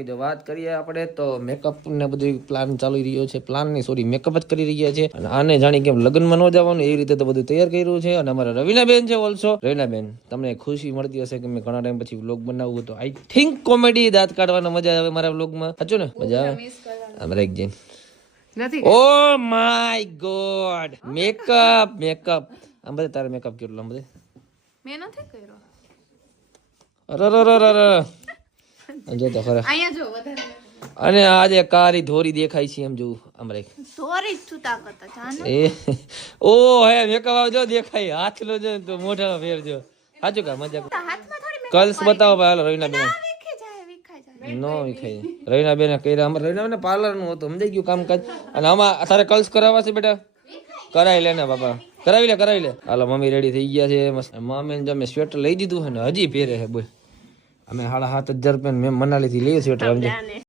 જો વાત કરીએ આપણે તો મેકઅપ ને બધું પ્લાન ચાલી રહ્યો છે. પ્લાન નહીં, સોરી, મેકઅપ જ કરી રહ્યા છે. અને આને જાણી કેમ લગ્નમાં ન જવાનું એ રીતે તો બધું તૈયાર કર્યું છે. અને અમારા રવીનાબેન છે ઓલસો. રવીનાબેન, તમને ખુશી મળતી હશે કે મેં ઘણા ટાઈમ પછી વ્લોગ બનાવવું, તો આઈ થિંક કોમેડી દાંત કાઢવાનો મજા આવે મારા વ્લોગમાં. સાચું ને? મજા આવે. અમારે એક જઈને ઓ માય ગોડ, મેકઅપ આમ બધે તારે મેકઅપ કેટલો આમ બધે મેં નથી કર્યો. અરરરરરર જો તો ખરા. અહીંયા જો વધારે અને આજે કારી ધોરી દેખાય છે એમ જોવું અમારે સોરી છૂટા કરતા જાને એ ઓ હે મેકઅપ આવજો દેખાય હાથ લો જો તો મોઢા ફેરજો. સાચું કા મજાક? હાથમાં થોડી મેં કલ્સ બતાવો ભાઈ. હાલો રવિના બેન વિખાઈ જાય નો વિખાય. રવિના બેન કર્યા અમારે. રવિના બેન પાર્લર નું હતું, સમજાઈ ગયું કામકાજ. અને આમાં તારે કલ્સ કરાવવા છે બેટા? કરાવી લે ને બાપા, કરાવી લે. હાલો મમ્મી રેડી થઈ ગયા છે મસ્ત. મમ્મીને જો મેં સ્વેટર લઈ દીધું છે ને હજી પહેરે છે. બોલ, અમે 7,500 રૂપિયા મેં મનાલી થી લઈએ સ્વેટર. સમજે